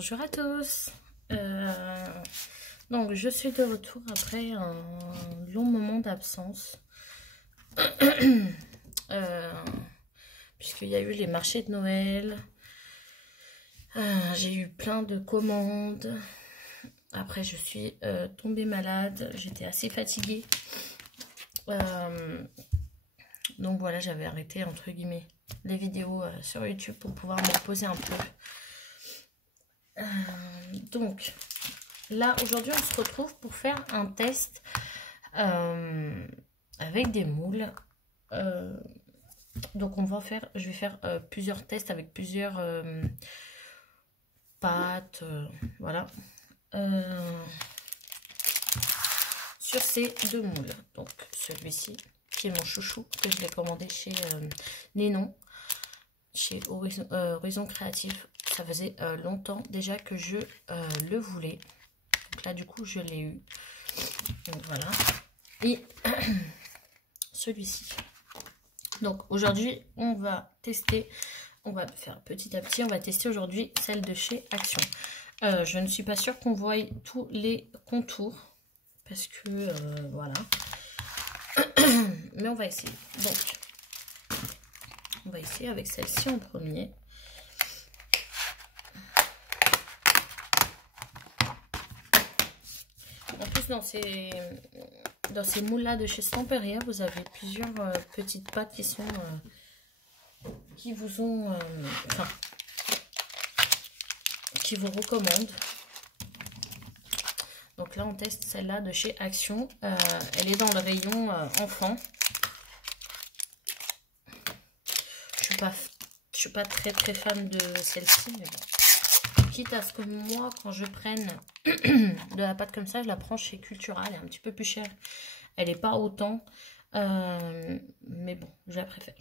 Bonjour à tous. Donc je suis de retour après un long moment d'absence. Puisqu'il y a eu les marchés de Noël. J'ai eu plein de commandes. Après je suis tombée malade. J'étais assez fatiguée. Donc voilà, j'avais arrêté entre guillemets les vidéos sur YouTube pour pouvoir me reposer un peu. Donc là aujourd'hui on se retrouve pour faire un test avec des moules. Donc je vais faire plusieurs tests avec plusieurs pâtes, voilà, sur ces deux moules. Donc celui-ci qui est mon chouchou, que je l'ai commandé chez Nénon, chez Horizon Créatif. Ça faisait longtemps déjà que je le voulais. Donc là du coup je l'ai eu. Donc voilà. Et celui-ci. Donc aujourd'hui on va tester. On va faire petit à petit. On va tester aujourd'hui celle de chez Action. Je ne suis pas sûre qu'on voie tous les contours. Parce que voilà. Mais on va essayer. Donc on va essayer avec celle-ci en premier. En plus, dans ces moules-là de chez Stamperia, vous avez plusieurs petites pâtes qui vous ont, qui vous recommandent. Donc là, on teste celle-là de chez Action. Elle est dans le rayon enfant. Je suis pas très fan de celle-ci, mais bon. Quitte à ce que moi, quand je prenne de la pâte comme ça, je la prends chez Cultura. Elle est un petit peu plus chère. Elle n'est pas autant. Mais bon, je la préfère.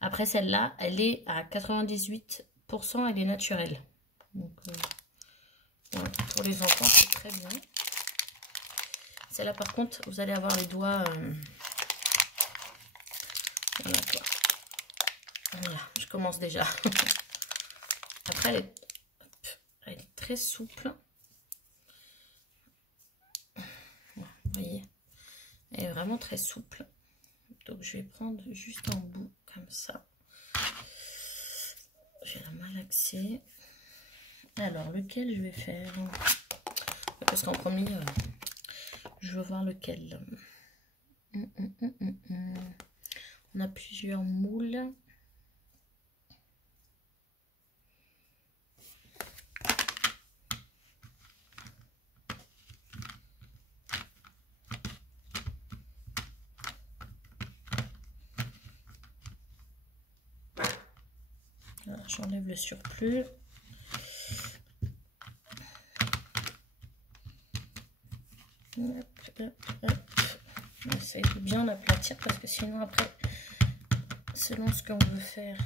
Après, celle-là, elle est à 98%. Elle est naturelle. Donc, voilà, pour les enfants, c'est très bien. Celle-là, par contre, vous allez avoir les doigts... Voilà, je commence déjà. Après, elle est très souple. Vous voyez, elle est vraiment très souple. Donc je vais prendre juste en bout comme ça. Je vais la malaxer. Alors lequel je vais faire? Parce qu'en premier, je veux voir lequel. On a plusieurs moules. J'enlève le surplus. Hop, hop, hop. On essaye de bien l'aplatir parce que sinon après, selon ce qu'on veut faire,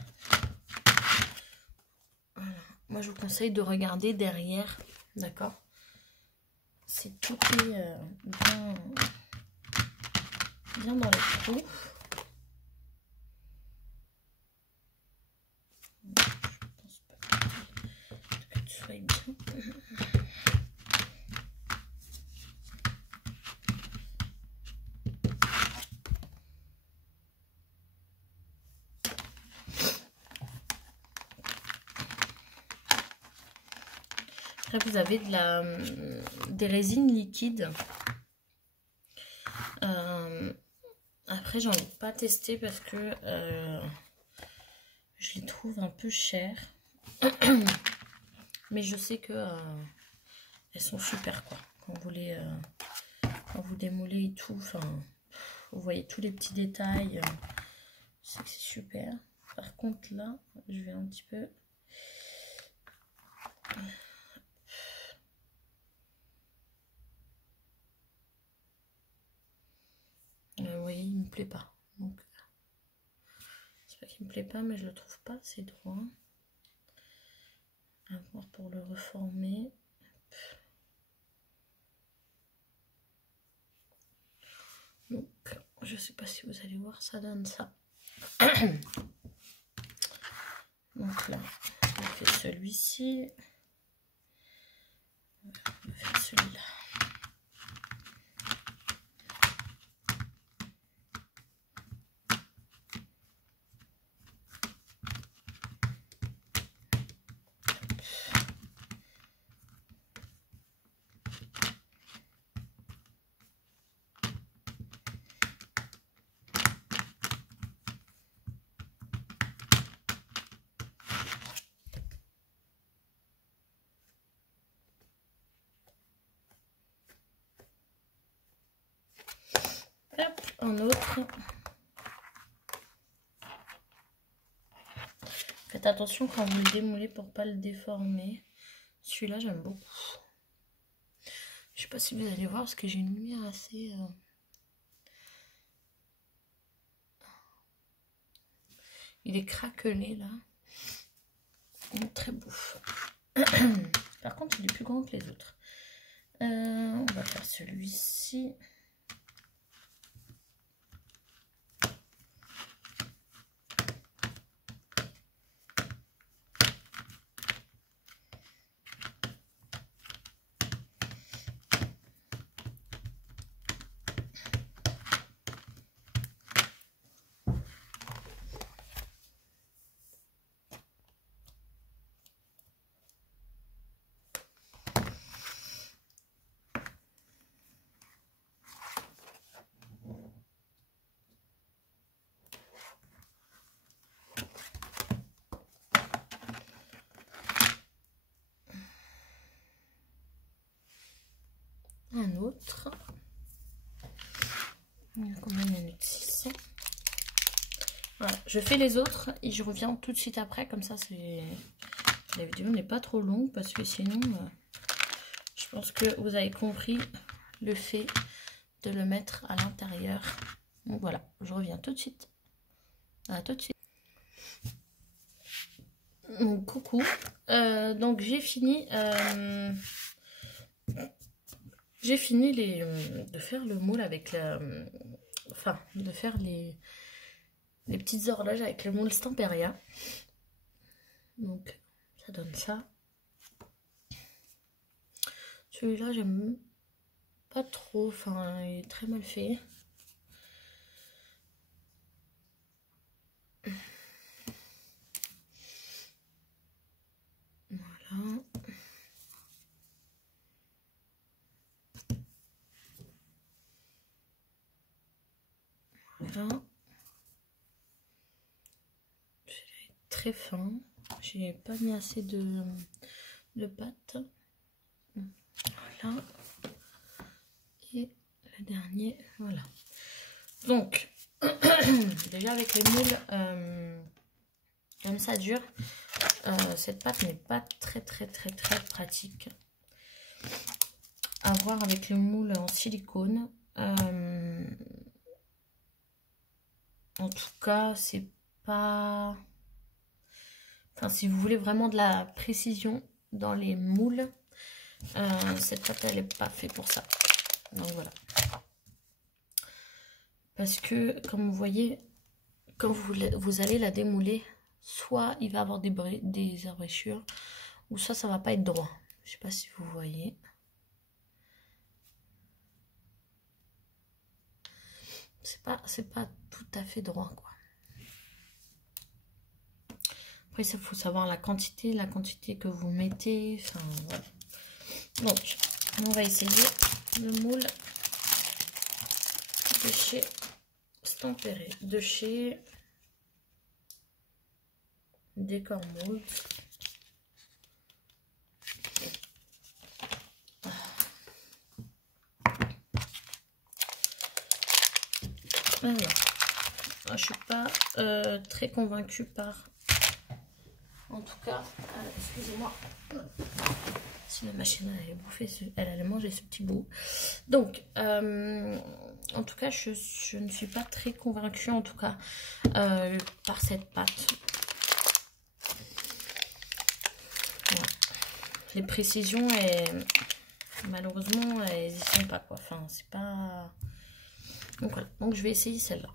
voilà. Moi je vous conseille de regarder derrière, d'accord? Si tout est bien dans les trous. Après, vous avez des résines liquides. Après, j'en ai pas testé parce que je les trouve un peu chères. Mais je sais que elles sont super, quoi. Quand vous démoulez et tout, enfin, vous voyez tous les petits détails. Je sais que c'est super. Par contre, là, je vais un petit peu... Vous voyez, il me plaît pas. Donc, c'est pas qu'il me plaît pas, mais je le trouve pas assez droit. À voir pour le reformer. Donc, je sais pas si vous allez voir, ça donne ça. Donc là, on fait celui-ci. Je vais faire celui-là. Hop, un autre. Faites attention quand vous le démoulez pour pas le déformer. Celui-là, j'aime beaucoup. Je sais pas si vous allez voir parce que j'ai une lumière assez... Il est craquelé là. Il est très beau. Par contre, il est plus grand que les autres. On va faire celui-ci. Un autre. Combien il y en a de 600. Voilà, je fais les autres et je reviens tout de suite après. Comme ça, la vidéo n'est pas trop longue parce que sinon, je pense que vous avez compris le fait de le mettre à l'intérieur. Donc voilà, je reviens tout de suite. À tout de suite. Donc, coucou. Donc j'ai fini. J'ai fini de faire le moule avec la... Enfin, de faire les petites horloges avec le moule Stamperia. Donc, ça donne ça. Celui-là, j'aime pas trop. Enfin, il est très mal fait. Voilà. Voilà. Très fin. J'ai pas mis assez de pâte. Voilà. Et le dernier, voilà. Donc, déjà avec les moules, comme ça dure, cette pâte n'est pas très pratique. À voir avec le moule en silicone. En tout cas, c'est pas... Enfin, si vous voulez vraiment de la précision dans les moules, cette pâte, elle n'est pas faite pour ça. Donc voilà. Parce que, comme vous voyez, quand vous allez la démouler, soit il va avoir des abrachures, ou soit ça va pas être droit. Je sais pas si vous voyez. C'est pas tout à fait droit, quoi. Après, il faut savoir la quantité que vous mettez. Enfin, voilà. Donc, on va essayer le moule de chez Stamperia, de chez Décor Mold. Alors, je suis pas très convaincue par... En tout cas, excusez-moi, si la machine allait bouffer, elle allait manger ce petit bout. Donc, en tout cas, je ne suis pas très convaincue, en tout cas, par cette pâte. Voilà. Les précisions, malheureusement, elles n'y sont pas, quoi. Enfin, c'est pas... Donc voilà, donc je vais essayer celle-là.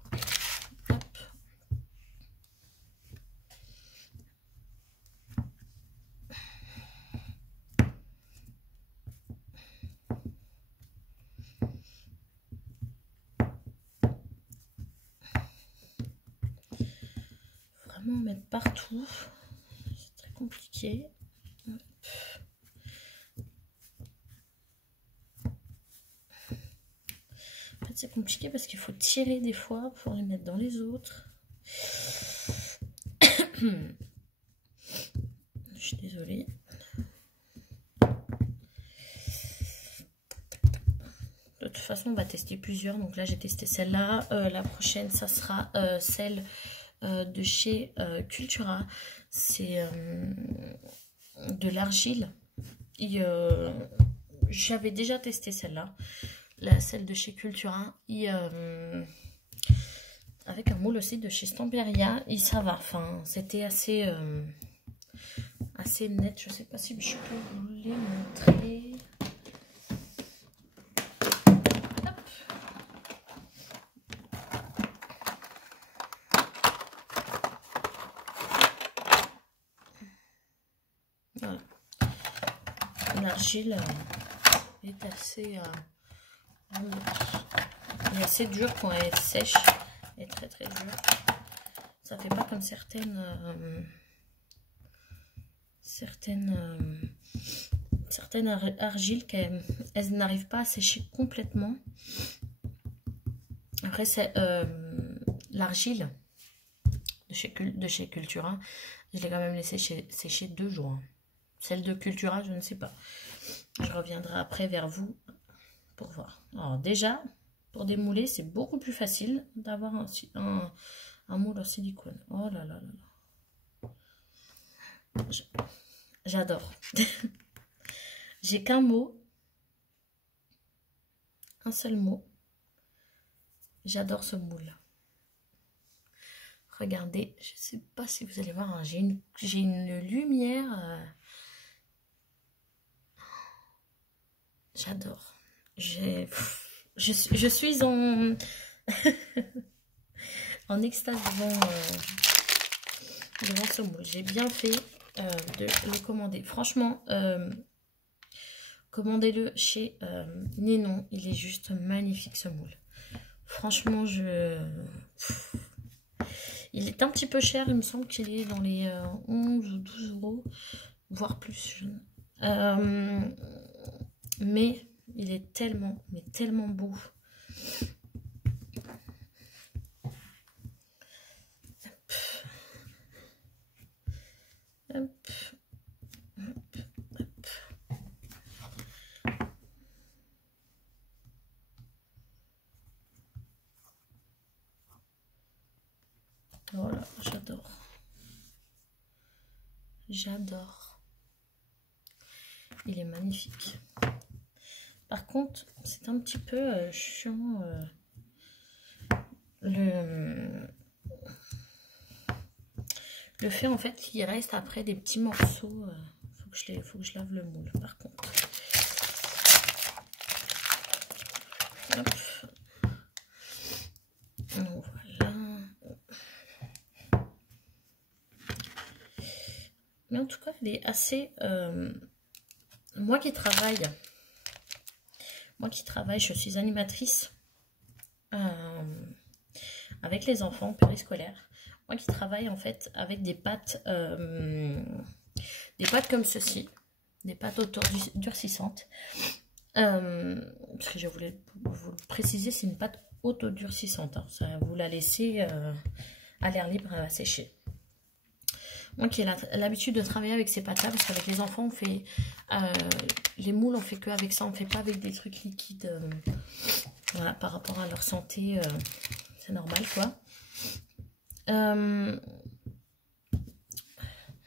partout. C'est très compliqué. En fait, c'est compliqué parce qu'il faut tirer des fois pour les mettre dans les autres. Je suis désolée. De toute façon, on va tester plusieurs. Donc là, j'ai testé celle-là. La prochaine, ça sera celle de chez Cultura. C'est de l'argile. J'avais déjà testé celle-là. Celle de chez Cultura. Avec un moule aussi de chez Stamperia. Et ça va. Enfin, c'était assez net. Je sais pas si je peux vous les montrer. Voilà. L'argile est assez dure quand elle est sèche. Elle est très très dure. Ça fait pas comme certaines argiles qu'elles n'arrivent pas à sécher complètement. Après c'est l'argile de chez Cultura. Je l'ai quand même laissé sécher 2 jours. Celle de Cultura, je ne sais pas. Je reviendrai après vers vous pour voir. Alors déjà, pour démouler, c'est beaucoup plus facile d'avoir un moule en silicone. Oh là là là là. J'adore. J'ai qu'un mot. Un seul mot. J'adore ce moule. Regardez, je ne sais pas si vous allez voir, hein, j'ai une lumière. J'adore. Je suis en en extase devant ce moule. J'ai bien fait de le commander. Franchement, commandez-le chez Nénon. Il est juste magnifique ce moule. Franchement, il est un petit peu cher. Il me semble qu'il est dans les 11 ou 12 euros, voire plus. Mais il est tellement, mais tellement beau. Hop. Hop. Hop. Voilà, j'adore. J'adore. Il est magnifique. Par contre, c'est un petit peu chiant le fait en fait qu'il reste après des petits morceaux. Faut que je lave le moule par contre. Hop. Donc, voilà. Mais en tout cas, elle est assez... Moi qui travaille, je suis animatrice avec les enfants périscolaires. Moi qui travaille en fait avec des pâtes comme ceci, des pâtes auto-durcissantes. Parce que je voulais vous le préciser, c'est une pâte auto-durcissante. Hein. Ça, vous la laissez à l'air libre à sécher. Moi qui ai l'habitude de travailler avec ces pâtes-là, parce qu'avec les enfants, on fait les moules, on fait que avec ça, on fait pas avec des trucs liquides. Voilà, par rapport à leur santé, c'est normal quoi.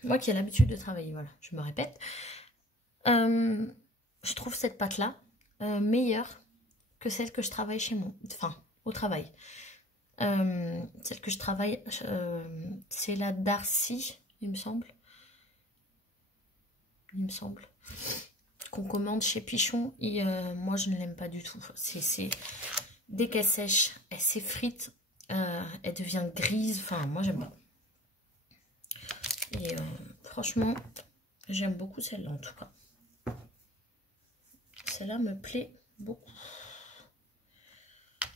Moi qui ai l'habitude de travailler, voilà, je me répète. Je trouve cette pâte-là meilleure que celle que je travaille chez moi, enfin, au travail. Celle que je travaille, c'est la Darcy, il me semble. Qu'on commande chez Pichon. Et moi, je ne l'aime pas du tout. Dès qu'elle sèche, elle s'effrite. Elle devient grise. Enfin, moi, j'aime pas. Et franchement, j'aime beaucoup celle-là, en tout cas. Celle-là me plaît beaucoup.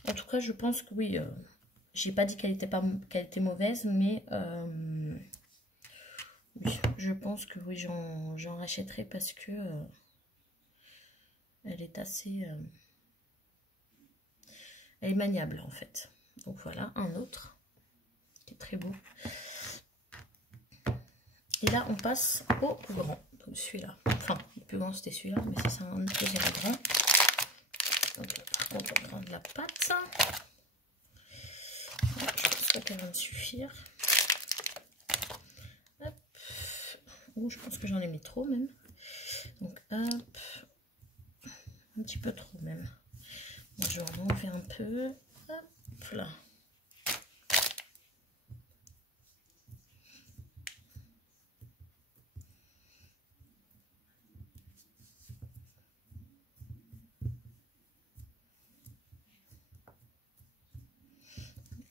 En tout cas, je pense que oui... j'ai pas dit qu'elle était mauvaise, mais je pense que oui, j'en rachèterai parce que elle est assez... elle est maniable en fait. Donc voilà, un autre qui est très beau. Et là, on passe au plus grand. Donc celui-là. Enfin, le plus grand, c'était celui-là, mais ça, c'est un deuxième grand. Donc là, par contre, on va prendre la pâte. Je pense qu'elle va me suffire. Hop. Oh, je pense que j'en ai mis trop même. Donc hop. Un petit peu trop même. Donc, je vais en enlever un peu. Hop là.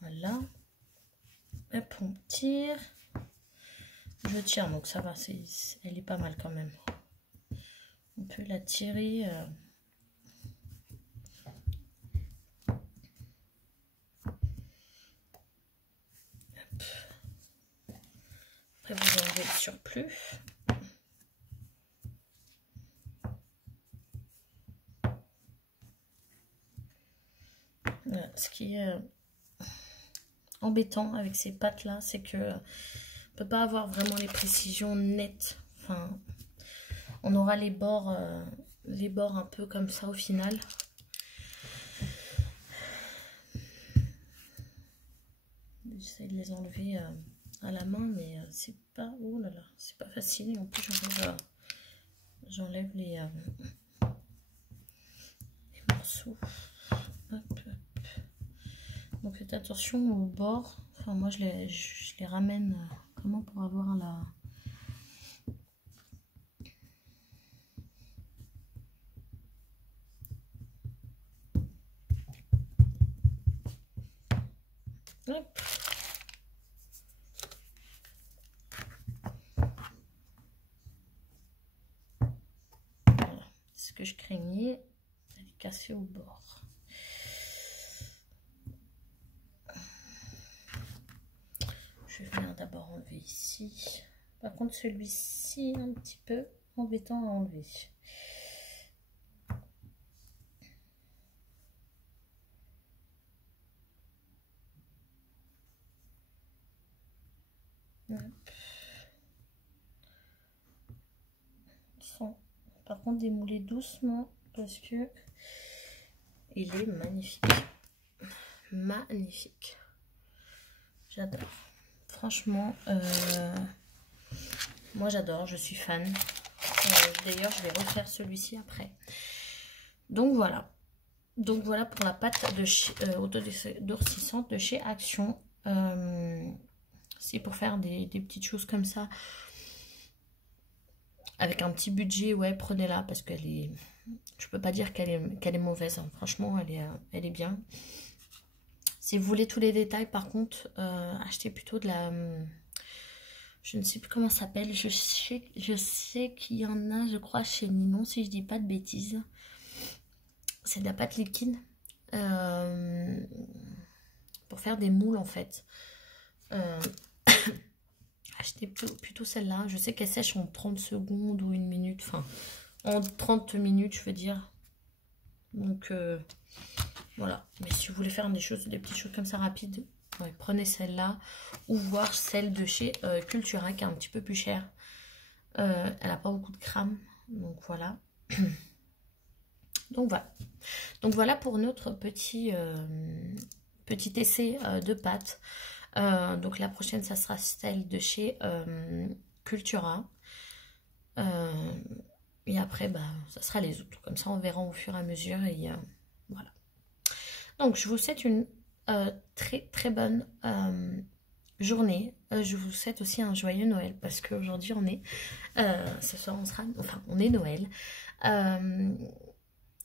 Voilà. Hop, on tire. Je tire, donc ça va. Elle est pas mal quand même. On peut la tirer. Après, vous enlevez le surplus. Voilà. Ce qui est embêtant avec ces pâtes là, c'est que on peut pas avoir vraiment les précisions nettes. Enfin, on aura les bords un peu comme ça au final. J'essaie de les enlever à la main, mais c'est pas, oh là là, c'est pas facile. Et en plus, j'enlève les morceaux. Hop, hop. Donc faites attention aux bords. Enfin, moi je les ramène comment pour avoir la... Hop. Voilà. Ce que je craignais, elle est cassée au bord. Je vais venir d'abord enlever ici. Par contre, celui-ci, un petit peu embêtant à enlever. Ils sont, par contre, démoulés doucement parce que il est magnifique. Magnifique. J'adore. Franchement, moi j'adore, je suis fan. D'ailleurs, je vais refaire celui-ci après. Donc voilà. Donc voilà pour la pâte de chez autodurcissante de chez Action. C'est pour faire des petites choses comme ça. Avec un petit budget, ouais, prenez-la parce qu'elle est... Je peux pas dire qu'elle est mauvaise. Hein. Franchement, elle est bien. Si vous voulez tous les détails, par contre, achetez plutôt de la... je ne sais plus comment ça s'appelle. Je sais qu'il y en a, je crois, chez Ninon, si je dis pas de bêtises. C'est de la pâte liquide. Pour faire des moules, en fait. Achetez plutôt celle-là. Je sais qu'elle sèche en 30 secondes ou 1 minute. Enfin, en 30 minutes, je veux dire. Donc, voilà. Mais si vous voulez faire des petites choses comme ça rapides, ouais, prenez celle-là. Ou voir celle de chez Cultura, qui est un petit peu plus chère. Elle n'a pas beaucoup de crème. Donc, voilà. Donc, voilà. Donc, voilà pour notre petit essai de pâtes. Donc la prochaine, ça sera celle de chez Cultura. Et après, bah, ça sera les autres. Comme ça, on verra au fur et à mesure. Et voilà. Donc, je vous souhaite une très très bonne journée. Je vous souhaite aussi un joyeux Noël. Parce qu'aujourd'hui, on est... ce soir, on sera... Enfin, on est Noël.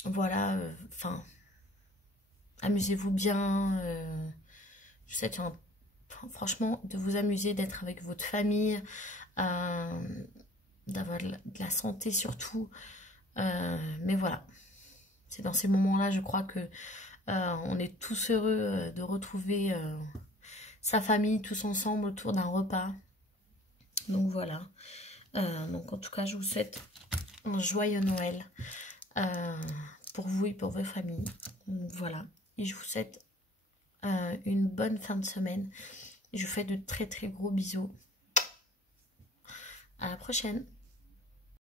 Voilà. Enfin, amusez-vous bien. Je vous souhaite franchement, de vous amuser, d'être avec votre famille, d'avoir de la santé surtout. Mais voilà, c'est dans ces moments-là, je crois que on est tous heureux de retrouver sa famille tous ensemble autour d'un repas. Donc voilà. Donc en tout cas, je vous souhaite un joyeux Noël pour vous et pour vos familles. Donc, voilà. Et je vous souhaite une bonne fin de semaine. Je vous fais de très très gros bisous. À la prochaine.